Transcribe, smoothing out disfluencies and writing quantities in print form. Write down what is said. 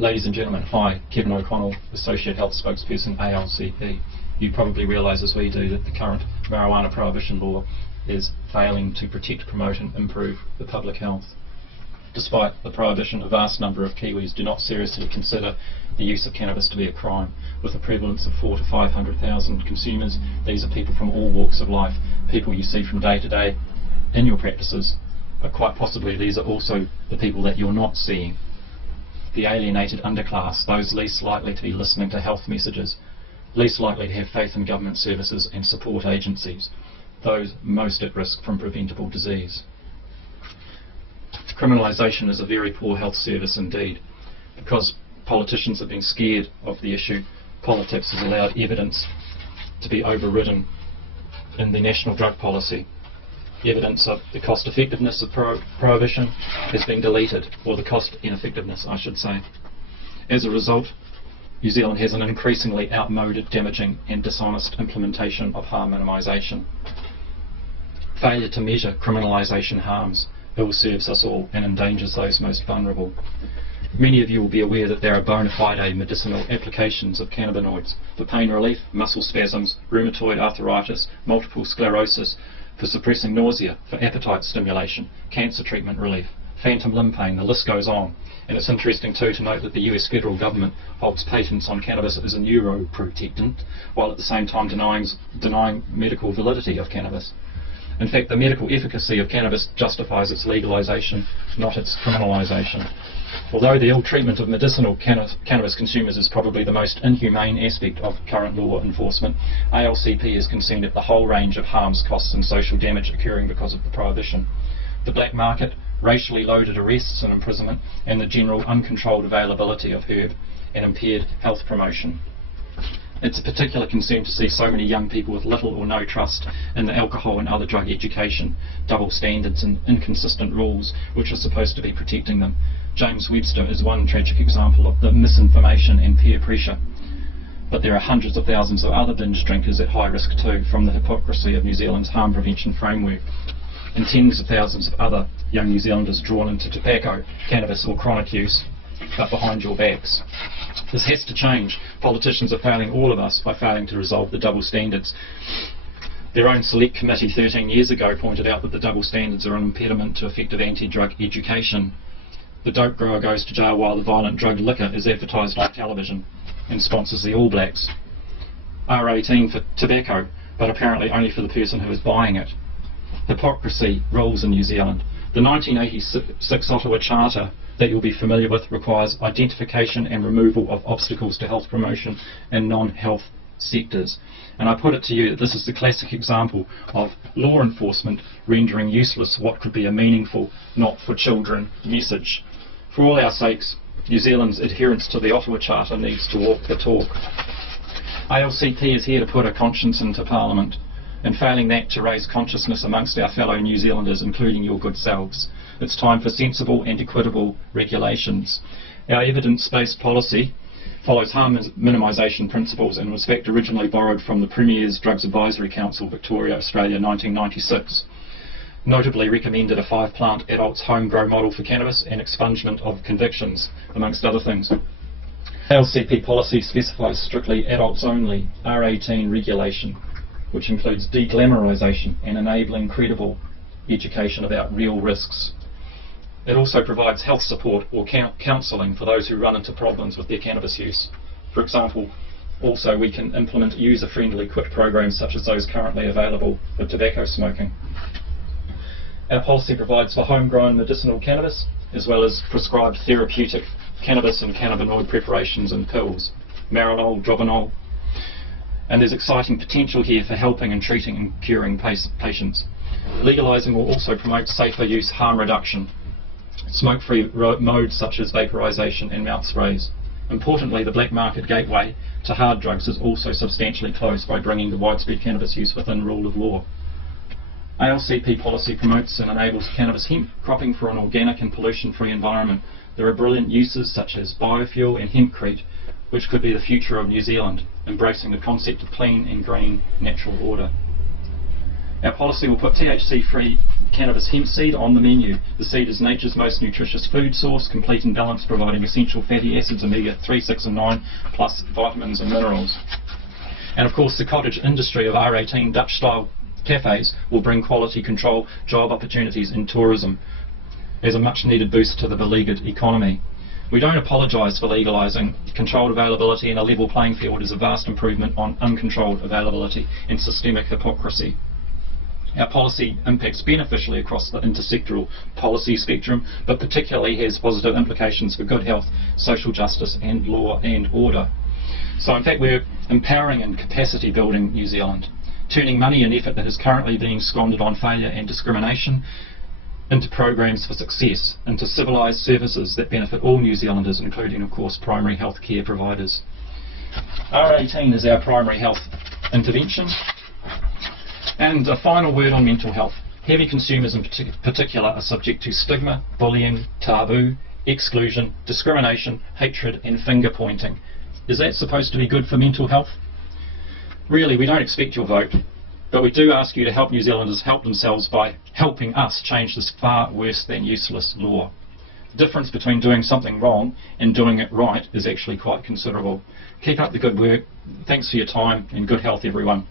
Ladies and gentlemen, hi, Kevin O'Connell, Associate Health Spokesperson, ALCP. You probably realise, as we do, that the current marijuana prohibition law is failing to protect, promote and improve the public health. Despite the prohibition, a vast number of Kiwis do not seriously consider the use of cannabis to be a crime. With a prevalence of 400,000 to 500,000 consumers, these are people from all walks of life, people you see from day to day in your practices, but quite possibly these are also the people that you're not seeing. The alienated underclass, those least likely to be listening to health messages, least likely to have faith in government services and support agencies, those most at risk from preventable disease. Criminalisation is a very poor health service indeed. Because politicians have been scared of the issue, politics has allowed evidence to be overridden in the national drug policy. Evidence of the cost effectiveness of prohibition has been deleted, or the cost ineffectiveness I should say. As a result, New Zealand has an increasingly outmoded, damaging and dishonest implementation of harm minimisation. Failure to measure criminalisation harms ill serves us all and endangers those most vulnerable. Many of you will be aware that there are bona fide medicinal applications of cannabinoids for pain relief, muscle spasms, rheumatoid arthritis, multiple sclerosis, for suppressing nausea, for appetite stimulation, cancer treatment relief, phantom limb pain, the list goes on. And it's interesting too to note that the US federal government holds patents on cannabis as a neuroprotectant, while at the same time denying medical validity of cannabis. In fact, the medical efficacy of cannabis justifies its legalisation, not its criminalisation. Although the ill treatment of medicinal cannabis consumers is probably the most inhumane aspect of current law enforcement, ALCP is concerned at the whole range of harms, costs and social damage occurring because of the prohibition. The black market, racially loaded arrests and imprisonment, and the general uncontrolled availability of herb and impaired health promotion. It's a particular concern to see so many young people with little or no trust in the alcohol and other drug education, double standards and inconsistent rules which are supposed to be protecting them. James Webster is one tragic example of the misinformation and peer pressure. But there are hundreds of thousands of other binge drinkers at high risk too, from the hypocrisy of New Zealand's harm prevention framework, and tens of thousands of other young New Zealanders drawn into tobacco, cannabis or chronic use, but behind your backs. This has to change. Politicians are failing all of us by failing to resolve the double standards. Their own select committee 13 years ago pointed out that the double standards are an impediment to effective anti-drug education. The dope grower goes to jail while the violent drug liquor is advertised on television and sponsors the All Blacks. R18 for tobacco, but apparently only for the person who is buying it. Hypocrisy rules in New Zealand. The 1986 Ottawa Charter that you'll be familiar with requires identification and removal of obstacles to health promotion in non-health sectors. And I put it to you that this is the classic example of law enforcement rendering useless what could be a meaningful, not for children message. For all our sakes, New Zealand's adherence to the Ottawa Charter needs to walk the talk. ALCP is here to put a conscience into Parliament, and failing that, to raise consciousness amongst our fellow New Zealanders, including your good selves. It's time for sensible and equitable regulations. Our evidence-based policy follows harm minimisation principles and was in fact originally borrowed from the Premier's Drugs Advisory Council, Victoria, Australia, 1996. Notably recommended a 5-plant adults home-grow model for cannabis and expungement of convictions, amongst other things. ALCP policy specifies strictly adults-only R18 regulation, which includes de-glamorisation and enabling credible education about real risks. It also provides health support or counselling for those who run into problems with their cannabis use. For example, also we can implement user-friendly quit programs such as those currently available for tobacco smoking. Our policy provides for home-grown medicinal cannabis, as well as prescribed therapeutic cannabis and cannabinoid preparations and pills, Marinol, Drobanol, and there's exciting potential here for helping and treating and curing patients. Legalising will also promote safer use, harm reduction, smoke-free modes such as vaporisation and mouth sprays. Importantly, the black market gateway to hard drugs is also substantially closed by bringing the widespread cannabis use within rule of law. ALCP policy promotes and enables cannabis hemp cropping for an organic and pollution-free environment. There are brilliant uses such as biofuel and hempcrete, which could be the future of New Zealand, embracing the concept of clean and green natural order. Our policy will put THC-free cannabis hemp seed on the menu. The seed is nature's most nutritious food source, complete and balanced, providing essential fatty acids, omega-3, 6 and 9, plus vitamins and minerals. And of course the cottage industry of R18 Dutch-style cafes will bring quality control, job opportunities in tourism as a much needed boost to the beleaguered economy. We don't apologise for legalising. Controlled availability and a level playing field is a vast improvement on uncontrolled availability and systemic hypocrisy. Our policy impacts beneficially across the intersectoral policy spectrum, but particularly has positive implications for good health, social justice and law and order. So in fact we're empowering and capacity building New Zealand, turning money and effort that is currently being squandered on failure and discrimination into programs for success, into civilised services that benefit all New Zealanders, including of course primary health care providers. R18 is our primary health intervention. And a final word on mental health. Heavy consumers in particular are subject to stigma, bullying, taboo, exclusion, discrimination, hatred and finger pointing. Is that supposed to be good for mental health? Really, we don't expect your vote, but we do ask you to help New Zealanders help themselves by helping us change this far worse than useless law. The difference between doing something wrong and doing it right is actually quite considerable. Keep up the good work. Thanks for your time and good health everyone.